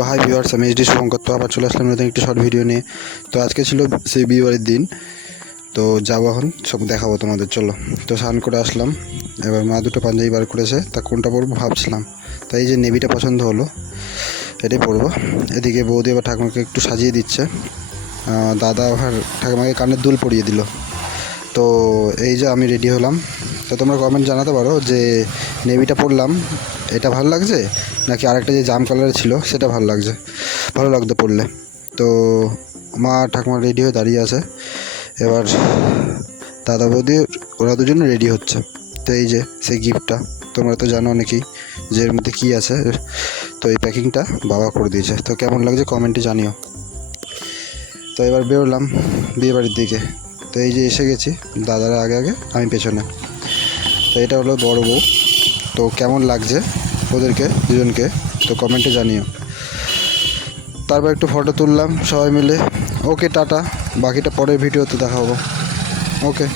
তো hi viewers, আমি HD Shubhankar. তো আবার চলে আসলাম নতুন একটি শর্ট ভিডিও নিয়ে। তো আজকে ছিল সেই বিয়েবাড়ির দিন, তো যাবো এখন, সব দেখাবো তোমাদের। চলো। তো স্নান করে আসলাম, এবার মা দুটো পাঞ্জাবি বার করেছে, তা কোনটা পরবো ভাবছিলাম। তাই এই যে নেভিটা পছন্দ হলো, এটাই পরবো। এদিকে বৌদি আবার ঠাকুমাকে একটু সাজিয়ে দিচ্ছে, দাদা আবার ঠাকুমাকে কানের দুল পরিয়ে দিল। তো এই যে আমি রেডি হলাম। তো তোমরা কমেন্ট জানাতে পারো যে নেভিটা পরলাম, এটা ভালো লাগছে নাকি আরেকটা যে জাম কালারের ছিল সেটা ভালো লাগছে, ভালো লাগতো পরলে। তো মা ঠাকুমা রেডি হয়ে দাঁড়িয়ে আছে, এবার দাদা বৌদি ওরা দুজন রেডি হচ্ছে। তো এই যে সেই গিফটটা, তোমরা তো জানো অনেকেই যে এর মধ্যে কী আছে। তো এই প্যাকিংটা বাবা করে দিয়েছে। তো কেমন লাগছে কমেন্টে জানিও। তো এবার বেরোলাম বিয়েবাড়ির দিকে। তো এই যে এসে গেছি, দাদারা আগে আগে, আমি পেছনে। তো এটা হলো বড় বউ। তো কেমন লাগছে ওদেরকে দুজনকে তো কমেন্টে জানিও। তারপর একটু ফটো তুললাম সবাই মিলে। ওকে, টাটা, বাকিটা পরের ভিডিওতে দেখাবো। ওকে।